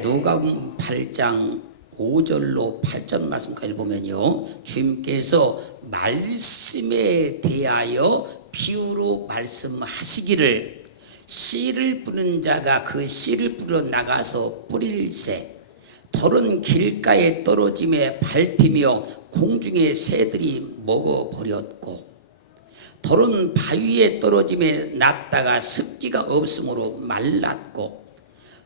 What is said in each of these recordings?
누가복음 8장 5절로 8절 말씀까지 보면요, 주님께서 말씀에 대하여 비유로 말씀하시기를, 씨를 뿌리는 자가 그 씨를 뿌려 나가서 뿌릴새, 덜은 길가에 떨어짐에 밟히며 공중의 새들이 먹어버렸고, 덜은 바위에 떨어짐에 났다가 습기가 없으므로 말랐고,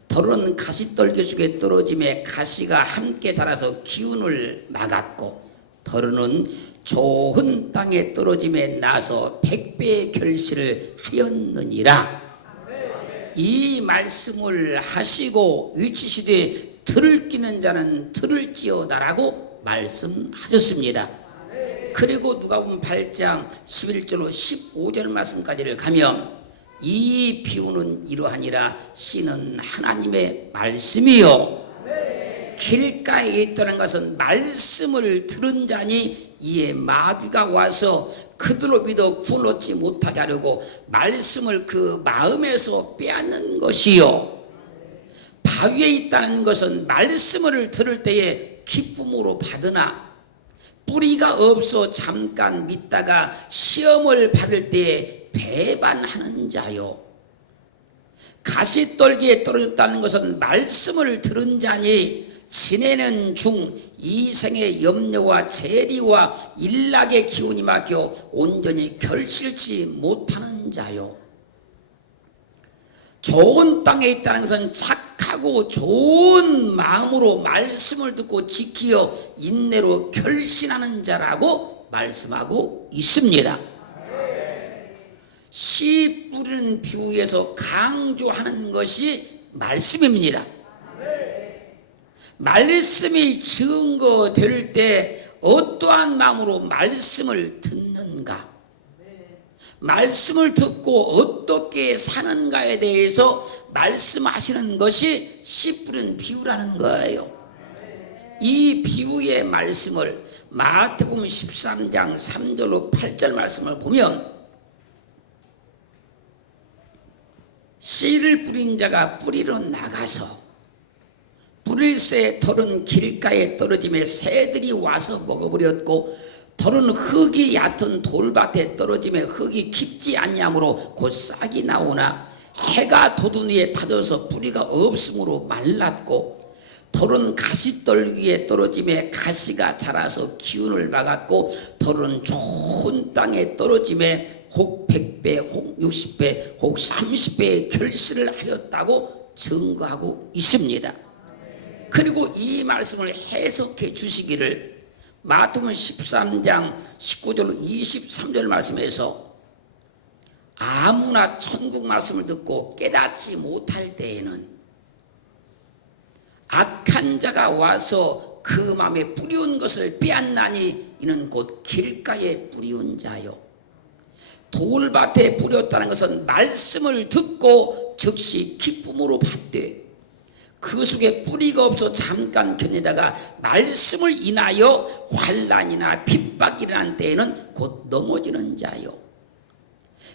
덜은 가시떨기 속에 떨어짐에 가시가 함께 자라서 기운을 막았고, 덜은 좋은 땅에 떨어짐에 나서 100배의 결실을 하였느니라. 이 말씀을 하시고 외치시되 들을 끼는 자는 들을지어다라고 말씀하셨습니다. 그리고 누가복음 8장 11절로 15절 말씀까지를 가면 이 비유는 이러하니라. 씨는 하나님의 말씀이요, 길가에 있다는 것은 말씀을 들은 자니 이에 마귀가 와서 그들로 믿어 구원 얻지 못하게 하려고 말씀을 그 마음에서 빼앗는 것이요, 바위에 있다는 것은 말씀을 들을 때에 기쁨으로 받으나 뿌리가 없어 잠깐 믿다가 시험을 받을 때에 배반하는 자요, 가시떨기에 떨어졌다는 것은 말씀을 들은 자니 지내는 중 이생의 염려와 재리와 일락의 기운이 막혀 온전히 결실치 못하는 자요, 좋은 땅에 있다는 것은 착하고 좋은 마음으로 말씀을 듣고 지키어 인내로 결신하는 자라고 말씀하고 있습니다. 씨 뿌리는 비유에서 강조하는 것이 말씀입니다. 말씀이 증거될 때 어떠한 마음으로 말씀을 듣는가, 말씀을 듣고 어떻게 사는가에 대해서 말씀하시는 것이 씨 뿌리는 비유라는 거예요. 이 비유의 말씀을 마태복음 13장 3절로 8절 말씀을 보면, 씨를 뿌린 자가 뿌리러 나가서 뿌릴새 덜은 길가에 떨어짐에 새들이 와서 먹어버렸고, 덜은 흙이 얕은 돌밭에 떨어짐에 흙이 깊지 아니하므로 곧 싹이 나오나 해가 돋은 위에 타져서 뿌리가 없으므로 말랐고, 덜은 가시떨기에 떨어짐에 가시가 자라서 기운을 막았고, 덜은 좋은 땅에 떨어짐에 혹 100배, 혹 60배, 혹 30배의 결실을 하였다고 증거하고 있습니다. 그리고 이 말씀을 해석해 주시기를 마태복음 13장 19절로 23절 말씀에서 아무나 천국 말씀을 듣고 깨닫지 못할 때에는 악한 자가 와서 그 마음에 뿌리운 것을 빼앗나니 이는 곧 길가에 뿌리운 자요, 돌밭에 뿌렸다는 것은 말씀을 듣고 즉시 기쁨으로 받되 그 속에 뿌리가 없어 잠깐 견디다가 말씀을 인하여 환난이나 핍박이 일어난 때에는 곧 넘어지는 자요,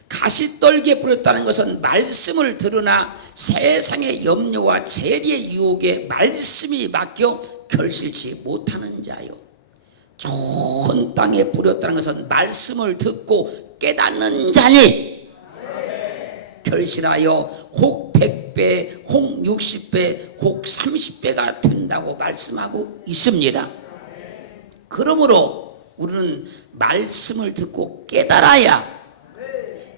가시떨기에 뿌렸다는 것은 말씀을 들으나 세상의 염려와 재리의 유혹에 말씀이 막혀 결실치 못하는 자요, 좋은 땅에 뿌렸다는 것은 말씀을 듣고 깨닫는 자니 결실하여 혹 100배, 혹 60배, 혹 30배가 된다고 말씀하고 있습니다. 그러므로 우리는 말씀을 듣고 깨달아야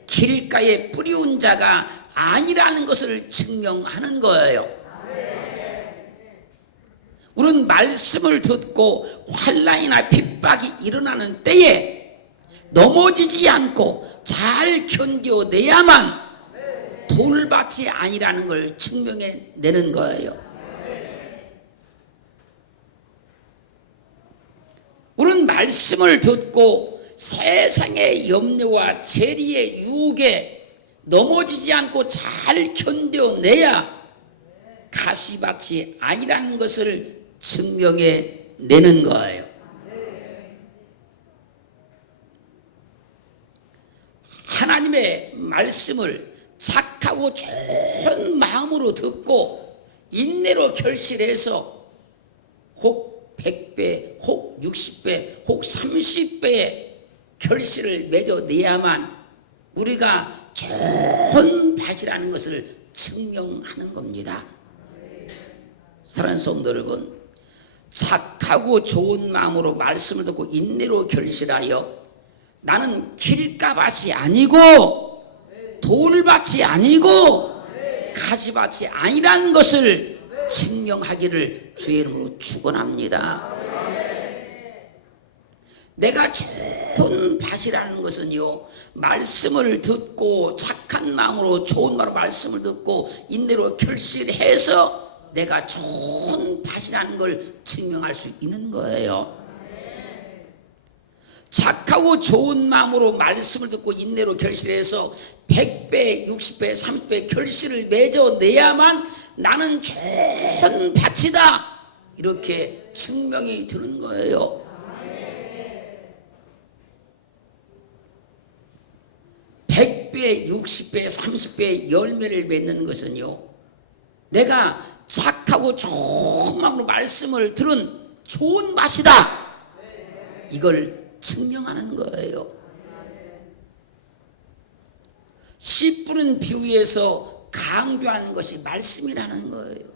길가에 뿌리운 자가 아니라는 것을 증명하는 거예요. 우리는 말씀을 듣고 환난이나 핍박이 일어나는 때에 넘어지지 않고 잘 견뎌내야만 돌밭이 아니라는 걸 증명해 내는 거예요. 우리는 말씀을 듣고 세상의 염려와 재리의 유혹에 넘어지지 않고 잘 견뎌내야 가시밭이 아니라는 것을 증명해 내는 거예요. 하나님의 말씀을 착하고 좋은 마음으로 듣고 인내로 결실해서 혹 100배, 혹 60배, 혹 30배의 결실을 맺어내야만 우리가 좋은 밭이라는 것을 증명하는 겁니다. 사랑하는 성도 여러분, 착하고 좋은 마음으로 말씀을 듣고 인내로 결실하여 나는 길가밭이 아니고 돌밭이 아니고 가지밭이 아니라는 것을 증명하기를 주의 이름으로 축원합니다. 내가 좋은 밭이라는 것은요, 말씀을 듣고 착한 마음으로 좋은 말로 말씀을 듣고 인내로 결실해서 내가 좋은 밭이라는 걸 증명할 수 있는 거예요. 착하고 좋은 마음으로 말씀을 듣고 인내로 결실해서 100배, 60배, 30배 결실을 맺어내야만 나는 좋은 밭이다, 이렇게 증명이 되는 거예요. 배 60배, 30배 열매를 맺는 것은요, 내가 착하고 좋은 마음으로 말씀을 들은 좋은 맛이다, 이걸 증명하는 거예요. 씨 뿌린 비유에서 강조하는 것이 말씀이라는 거예요.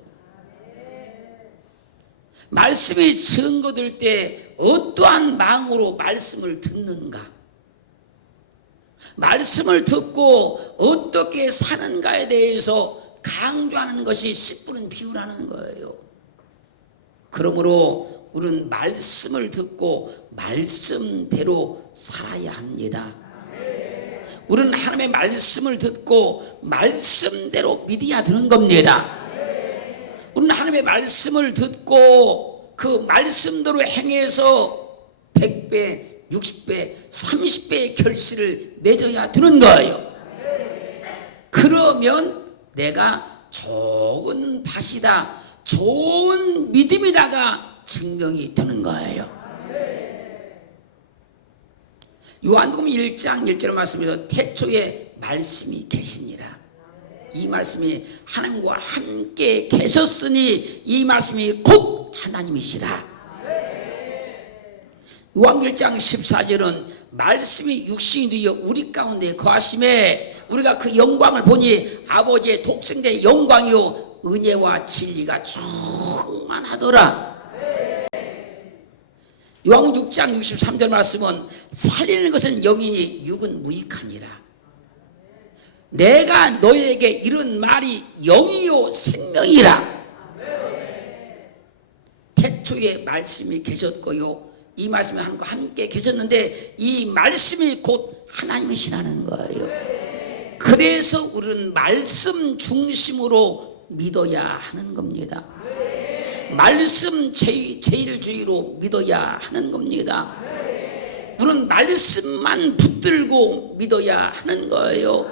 말씀이 증거될 때 어떠한 마음으로 말씀을 듣는가, 말씀을 듣고 어떻게 사는가에 대해서 강조하는 것이 씨 뿌린 비유라는 거예요. 그러므로 우리는 말씀을 듣고 말씀대로 살아야 합니다. 우리는 하나님의 말씀을 듣고 말씀대로 믿어야 되는 겁니다. 우리는 하나님의 말씀을 듣고 그 말씀대로 행해서 100배, 60배, 30배의 결실을 맺어야 되는 거예요. 그러면 내가 좋은 밭이다, 좋은 믿음이다가 증명이 되는 거예요. 요한복음 1장 1절 말씀에서 태초에 말씀이 계시니라. 이 말씀이 하나님과 함께 계셨으니 이 말씀이 곧 하나님이시라. 요한복음 1장 14절은 말씀이 육신이 되어 우리 가운데 거하심에 우리가 그 영광을 보니 아버지의 독생자의 영광이요 은혜와 진리가 충만하더라. 요한복음 6장 63절 말씀은 살리는 것은 영이니 육은 무익하니라. 내가 너에게 이런 말이 영이요 생명이라. 태초에 말씀이 계셨고요, 이 말씀이 하나님과 함께 계셨는데 이 말씀이 곧 하나님이시라는 거예요. 그래서 우리는 말씀 중심으로 믿어야 하는 겁니다. 말씀 제일주의로 믿어야 하는 겁니다. 우리는 말씀만 붙들고 믿어야 하는 거예요.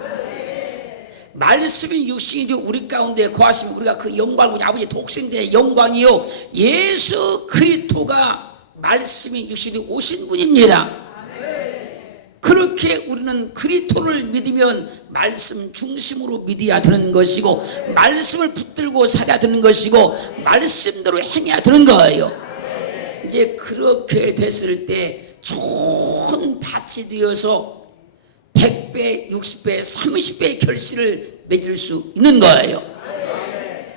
말씀이 육신이 되어 우리 가운데 거하시면 우리가 그 영광을 보니 아버지의 독생자의 영광이요 예수 그리스도가 말씀이 육신이 오신 분입니다. 그렇게 우리는 그리스도를 믿으면 말씀 중심으로 믿어야 되는 것이고 말씀을 붙들고 살아야 되는 것이고 말씀대로 행해야 되는 거예요. 이제 그렇게 됐을 때 좋은 밭이 되어서 100배, 60배, 30배의 결실을 맺을 수 있는 거예요.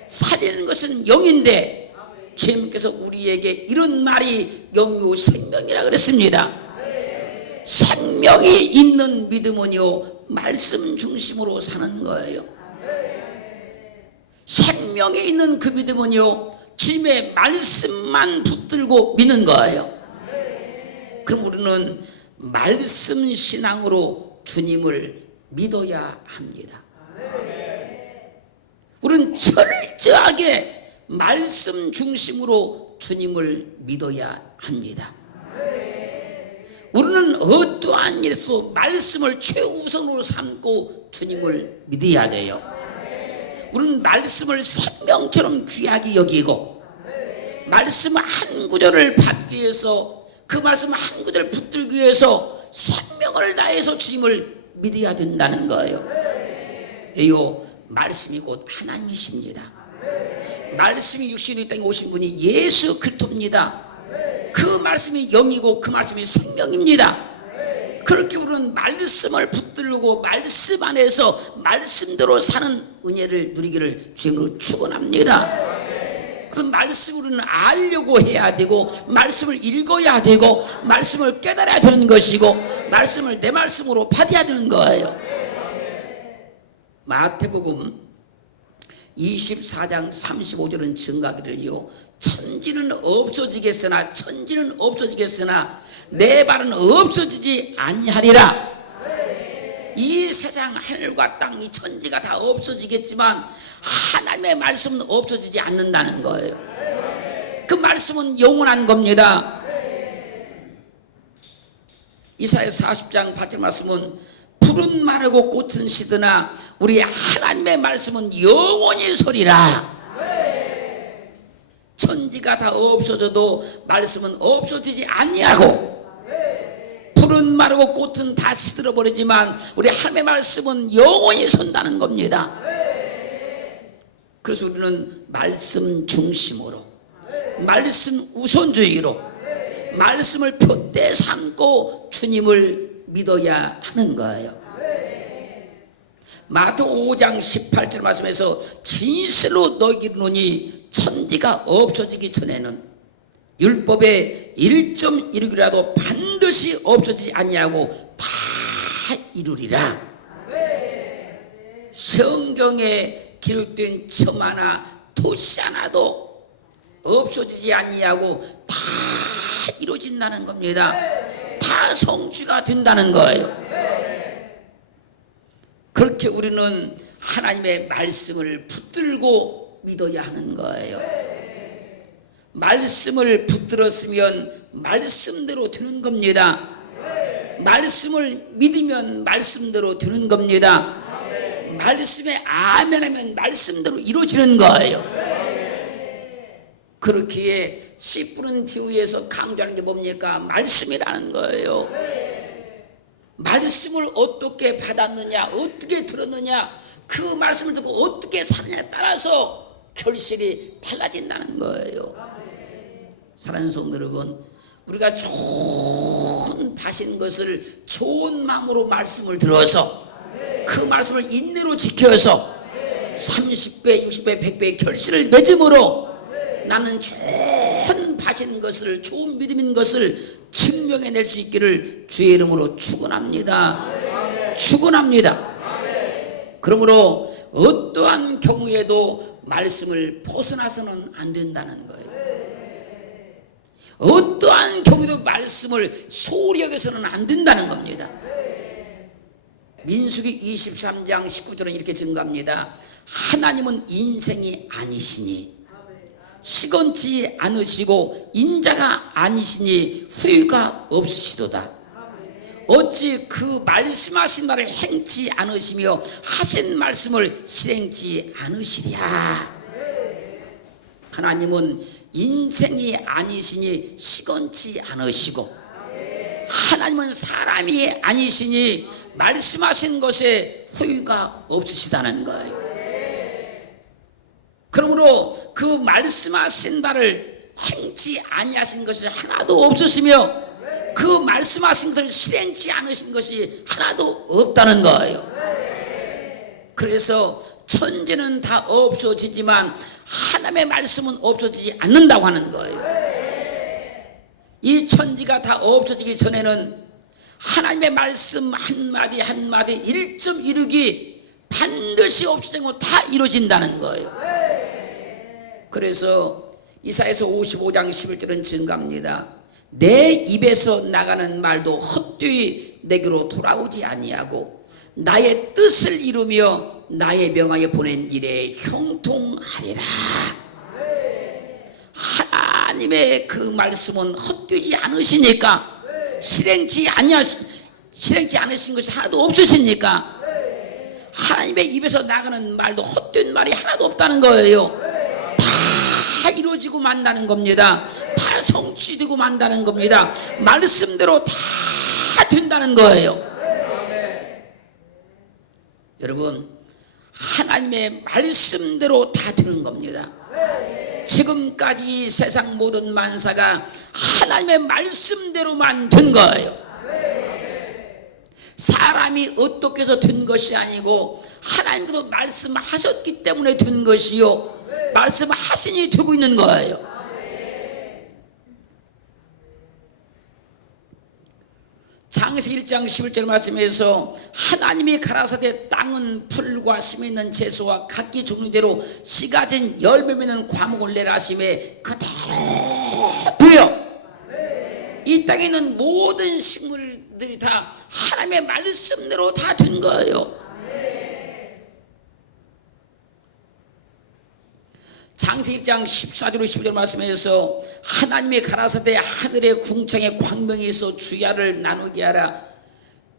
살리는 것은 영인데 주님께서 우리에게 이런 말이 영요 생명이라 그랬습니다. 생명이 있는 믿음은요 말씀 중심으로 사는 거예요. 생명이 있는 그 믿음은요 주님의 말씀만 붙들고 믿는 거예요. 그럼 우리는 말씀 신앙으로 주님을 믿어야 합니다. 우리는 철저하게 말씀 중심으로 주님을 믿어야 합니다. 우리는 어떠한 일에서 말씀을 최우선으로 삼고 주님을 믿어야 돼요. 우리는 말씀을 생명처럼 귀하게 여기고 말씀 한 구절을 받기 위해서 그 말씀 한 구절을 붙들기 위해서 생명을 다해서 주님을 믿어야 된다는 거예요. 이요 말씀이 곧 하나님이십니다. 말씀이 육신이 땅에 오신 분이 예수 그리스도입니다. 그 말씀이 영이고 그 말씀이 생명입니다. 그렇게 우리는 말씀을 붙들고 말씀 안에서 말씀대로 사는 은혜를 누리기를 주님으로 축원합니다. 그 말씀을 우리는 알려고 해야 되고 말씀을 읽어야 되고 말씀을 깨달아야 되는 것이고 말씀을 내 말씀으로 받아야 되는 거예요. 마태복음 24장 35절은 증가하기를요, 천지는 없어지겠으나 내 말은 없어지지 아니하리라. 이 세상 하늘과 땅, 이 천지가 다 없어지겠지만 하나님의 말씀은 없어지지 않는다는 거예요. 그 말씀은 영원한 겁니다. 이사야 40장 8절 말씀은 푸른 마르고 꽃은 시드나 우리 하나님의 말씀은 영원히 서리라. 천지가 다 없어져도 말씀은 없어지지 아니하고 푸른 마르고 꽃은 다 시들어 버리지만 우리 하나님의 말씀은 영원히 선다는 겁니다. 그래서 우리는 말씀 중심으로 말씀 우선주의로 말씀을 표대 삼고 주님을 믿어야 하는 거예요. 마태복음 5장 18절 말씀에서 진실로 너희에게 이르노니 천지가 없어지기 전에는 율법의 1.1이라도 반드시 없어지지 아니하고 다 이루리라. 성경에 기록된 점 하나 토시 하나도 없어지지 아니하고 다 이루어진다는 겁니다. 다 성취가 된다는 거예요. 그렇게 우리는 하나님의 말씀을 붙들고 믿어야 하는 거예요. 말씀을 붙들었으면 말씀대로 되는 겁니다. 말씀을 믿으면 말씀대로 되는 겁니다. 말씀에 아멘하면 말씀대로 이루어지는 거예요. 그렇기에 씨 뿌는 비유에서 강조하는 게 뭡니까? 말씀이라는 거예요. 말씀을 어떻게 받았느냐, 어떻게 들었느냐, 그 말씀을 듣고 어떻게 사느냐에 따라서 결실이 달라진다는 거예요. 사랑하는 성도 여러분, 우리가 좋은 바신 것을 좋은 마음으로 말씀을 들어서 그 말씀을 인내로 지켜서 30배, 60배, 100배의 결실을 맺음으로 나는 좋은 바신 것을, 좋은 믿음인 것을 증명해낼 수 있기를 주의 이름으로 축원합니다. 축원합니다. 그러므로 어떠한 경우에도 말씀을 벗어나서는 안 된다는 거예요. 어떠한 경우에도 말씀을 소홀히 여겨서는 안 된다는 겁니다. 민수기 23장 19절은 이렇게 증가합니다. 하나님은 인생이 아니시니 시건치 않으시고 인자가 아니시니 후유가 없으시도다. 어찌 그 말씀하신 말을 행치 않으시며 하신 말씀을 실행치 않으시랴. 하나님은 인생이 아니시니 시건치 않으시고 하나님은 사람이 아니시니 말씀하신 것에 후유가 없으시다는 거예요. 그러므로 그 말씀하신 바를 행치 아니하신 것이 하나도 없으시며 그 말씀하신 것을 실행치 않으신 것이 하나도 없다는 거예요. 그래서 천지는 다 없어지지만 하나님의 말씀은 없어지지 않는다고 하는 거예요. 이 천지가 다 없어지기 전에는 하나님의 말씀 한마디 한마디 1.1이 반드시 없어지고 다 이루어진다는 거예요. 그래서 이사야서 55장 11절은 증가합니다. 내 입에서 나가는 말도 헛되이 내게로 돌아오지 아니하고 나의 뜻을 이루며 나의 명하여 보낸 일에 형통하리라. 하나님의 그 말씀은 헛되지 않으시니까 실행치 않으신 것이 하나도 없으시니까 하나님의 입에서 나가는 말도 헛된 말이 하나도 없다는 거예요. 다 이루어지고 만다는 겁니다. 다 성취되고 만다는 겁니다. 말씀대로 다 된다는 거예요. 여러분, 하나님의 말씀대로 다 되는 겁니다. 지금까지 이 세상 모든 만사가 하나님의 말씀대로만 된 거예요. 사람이 어떻게 해서 된 것이 아니고 하나님께서 말씀하셨기 때문에 된 것이요, 말씀하시니 되고 있는 거예요. 창세기 1장 11절 말씀에서 하나님이 가라사대 땅은 풀과 심에 있는 채소와 각기 종류대로 씨가 된 열매 맺는 과목을 내라 하심에 그대로 돼요. 이 땅에 있는 모든 식물들이 다 하나님의 말씀대로 다 된 거예요. 창세기 1장 14절로 15절 말씀에서 하나님의 가라사대 하늘의 궁창에 광명이 있어 주야를 나누게 하라.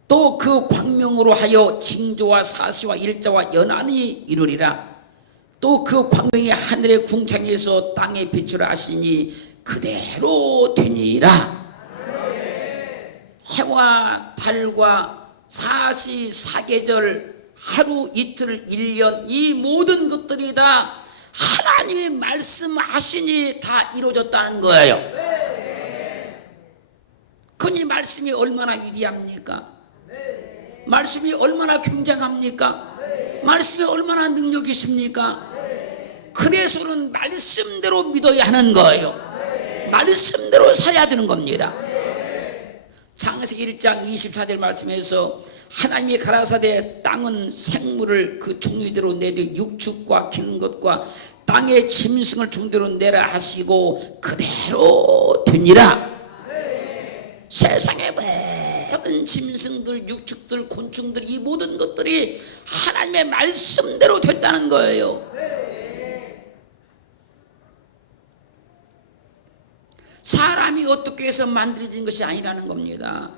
또 그 광명으로 하여 징조와 사시와 일자와 연한이 이루리라. 또 그 광명이 하늘의 궁창에서 땅에 비추라 하시니 그대로 되니라. 해와 달과 사시 사계절 하루 이틀 1년 이 모든 것들이 다 하나님이 말씀하시니 다 이루어졌다는 거예요. 그니 말씀이 얼마나 위대합니까? 말씀이 얼마나 굉장합니까? 말씀이 얼마나 능력이 있습니까? 그래서는 말씀대로 믿어야 하는 거예요. 말씀대로 살아야 되는 겁니다. 창세기 1장 24절 말씀에서 하나님이 가라사대 땅은 생물을 그 종류대로 내되 육축과 기는 것과 땅의 짐승을 종대로 내라 하시고 그대로 되니라. 세상의 모든 짐승들, 육축들, 곤충들 이 모든 것들이 하나님의 말씀대로 됐다는 거예요. 사람이 어떻게 해서 만들어진 것이 아니라는 겁니다.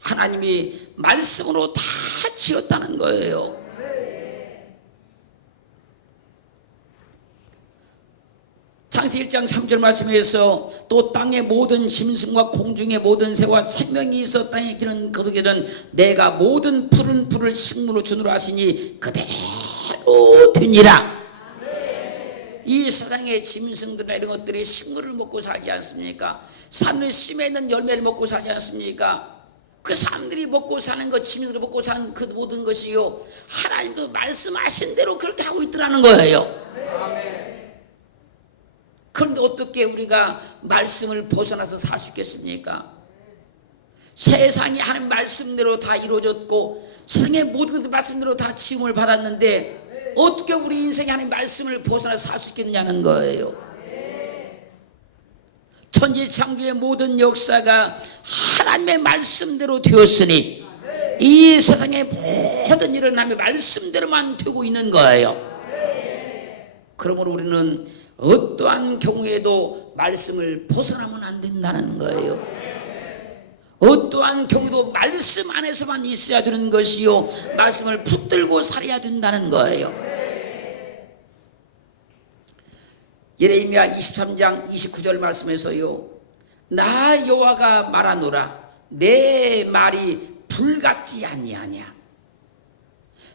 하나님이 말씀으로 다 지었다는 거예요. 창세기 1장 3절 말씀에서 또 땅의 모든 짐승과 공중의 모든 새와 생명이 있어 땅에 기는 거두개는 내가 모든 푸른 풀을 식물로 주노라 하시니 그대로 되니라. 이 세상의 짐승들이나 이런 것들이 식물을 먹고 살지 않습니까? 산의 심에 있는 열매를 먹고 살지 않습니까? 그 사람들이 먹고 사는 것, 짐승들이 먹고 사는 그 모든 것이요, 하나님도 말씀하신 대로 그렇게 하고 있더라는 거예요. 그런데 어떻게 우리가 말씀을 벗어나서 살 수 있겠습니까? 세상이 하나님 말씀대로 다 이루어졌고 세상의 모든 것들 말씀대로 다 지음을 받았는데 어떻게 우리 인생이 하나님 말씀을 벗어나서 살 수 있겠느냐는 거예요. 천지창조의 모든 역사가 하나님의 말씀대로 되었으니 이 세상의 모든 일은 하나님의 말씀대로만 되고 있는 거예요. 그러므로 우리는 어떠한 경우에도 말씀을 벗어나면 안 된다는 거예요. 어떠한 경우도 말씀 안에서만 있어야 되는 것이요, 말씀을 붙들고 살아야 된다는 거예요. 예레미야 23장 29절 말씀에서요, 나 여호와가 말하노라 내 말이 불같지 아니하냐,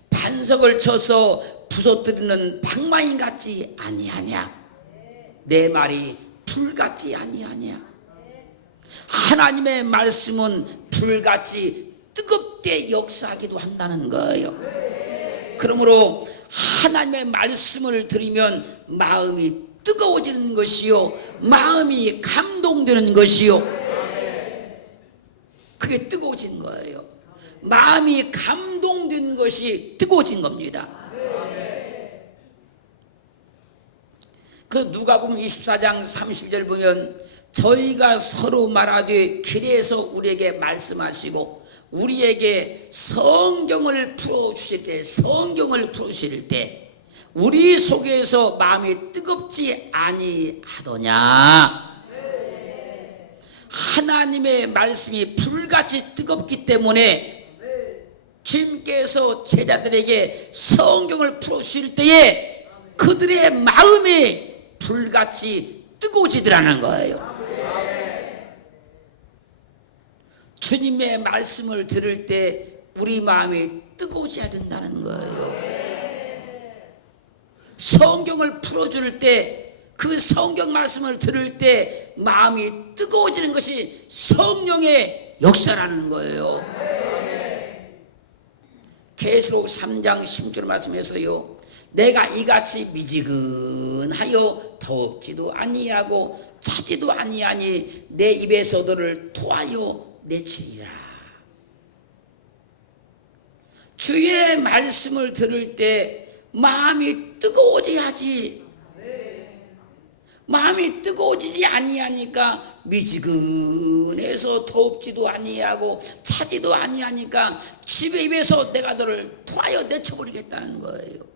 반석을 쳐서 부서뜨리는 방망이 같지 아니하냐, 내 말이 불같지 아니하냐. 하나님의 말씀은 불같이 뜨겁게 역사하기도 한다는 거예요. 그러므로 하나님의 말씀을 들으면 마음이 뜨거워지는 것이요, 마음이 감동되는 것이요, 그게 뜨거워진 거예요. 마음이 감동된 것이 뜨거워진 겁니다. 그 누가복음 24장 30절 보면 저희가 서로 말하되 길에서 우리에게 말씀하시고 우리에게 성경을 풀어주실 때 우리 속에서 마음이 뜨겁지 아니하더냐. 하나님의 말씀이 불같이 뜨겁기 때문에 주님께서 제자들에게 성경을 풀어주실 때에 그들의 마음이 불같이 뜨거워지더라는 거예요. 주님의 말씀을 들을 때 우리 마음이 뜨거워져야 된다는 거예요. 성경을 풀어줄 때, 그 성경 말씀을 들을 때 마음이 뜨거워지는 것이 성령의 역사라는 거예요. 계시록 3장 16절 말씀에서요, 내가 이같이 미지근하여 더럽지도 아니하고 차지도 아니하니 내 입에서 너를 토하여 내치리라. 주의 말씀을 들을 때 마음이 뜨거워져야지. 마음이 뜨거워지지 아니하니까 미지근해서 더럽지도 아니하고 차지도 아니하니까 집에 입에서 내가 너를 토하여 내쳐버리겠다는 거예요.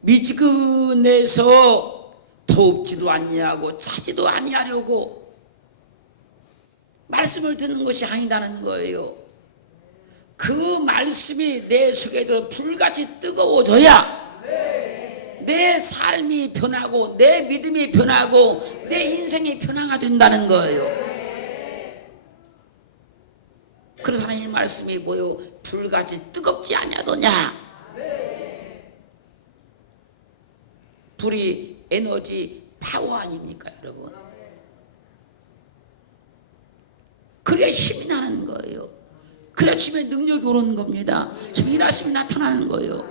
미지근해서 더럽지도 아니하고 차지도 아니하려고 말씀을 듣는 것이 아니다는 거예요. 그 말씀이 내 속에 들어 불같이 뜨거워져야 내 삶이 변하고 내 믿음이 변하고 내 인생이 변화가 된다는 거예요. 그래서 하나님 말씀이 뭐요? 불같이 뜨겁지 아니하더냐. 불이 에너지 파워 아닙니까 여러분? 그래야 힘이 나는 거예요. 그래야 주님의 능력이 오는 겁니다. 주님의 일하심이 나타나는 거예요.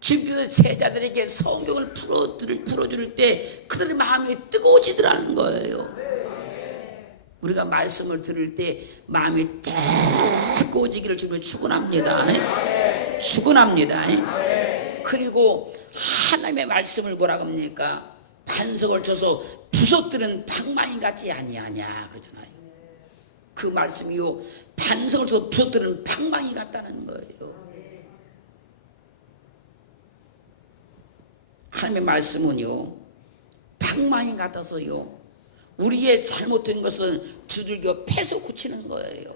주님께서 제자들에게 성경을 풀어줄 때 그들의 마음이 뜨거워지더라는 거예요. 우리가 말씀을 들을 때 마음이 뜨거워지기를 주님을 축원합니다. 축원합니다. 그리고 하나님의 말씀을 뭐라고 합니까? 반석을 쳐서 부서뜨리는 방망이 같지 아니하냐 그러잖아요. 그 말씀이요, 반석을 쳐서 부서뜨리는 방망이 같다는 거예요. 하나님의 말씀은요, 방망이 같아서요, 우리의 잘못된 것은 두들겨 패서 고치는 거예요.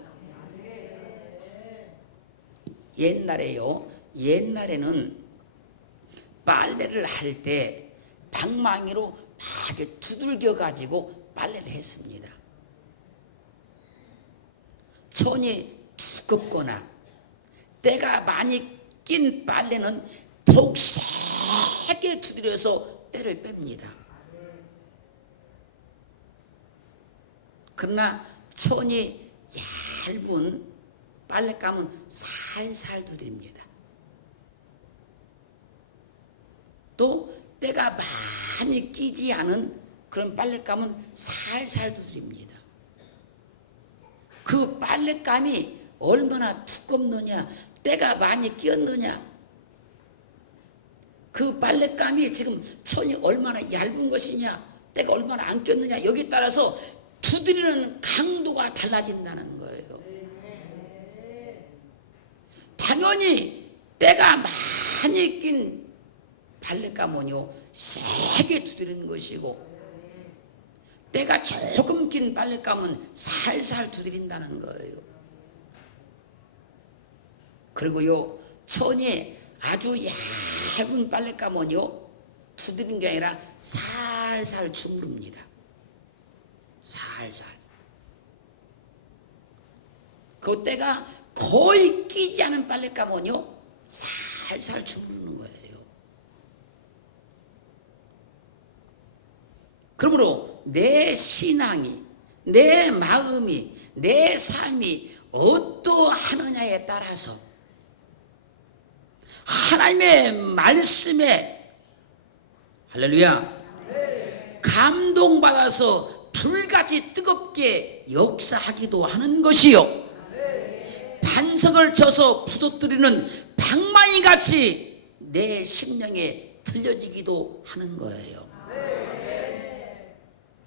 옛날에는 빨래를 할 때 방망이로 막 두들겨 가지고 빨래를 했습니다. 천이 두껍거나 때가 많이 낀 빨래는 더욱 세게 두드려서 때를 뺍니다. 그러나 천이 얇은 빨랫감은 살살 두드립니다. 또 때가 많이 끼지 않은 그런 빨랫감은 살살 두드립니다. 그 빨랫감이 얼마나 두껍느냐, 때가 많이 끼었느냐, 그 빨랫감이 지금 천이 얼마나 얇은 것이냐, 때가 얼마나 안 꼈느냐, 여기에 따라서 두드리는 강도가 달라진다는 거예요. 당연히 때가 많이 낀 빨랫감은요 세게 두드리는 것이고, 때가 조금 낀 빨랫감은 살살 두드린다는 거예요. 그리고요, 천이 아주 얇은 빨랫감은요 두드리는 게 아니라 살살 주무릅니다. 살살. 그 때가 거의 끼지 않은 빨랫감은요 살살 주무르는 거예요. 그러므로 내 신앙이, 내 마음이, 내 삶이 어떠하느냐에 따라서 하나님의 말씀에 할렐루야 감동받아서 불같이 뜨겁게 역사하기도 하는 것이요, 반석을 쳐서 부서뜨리는 방망이같이 내 심령에 들려지기도 하는 거예요.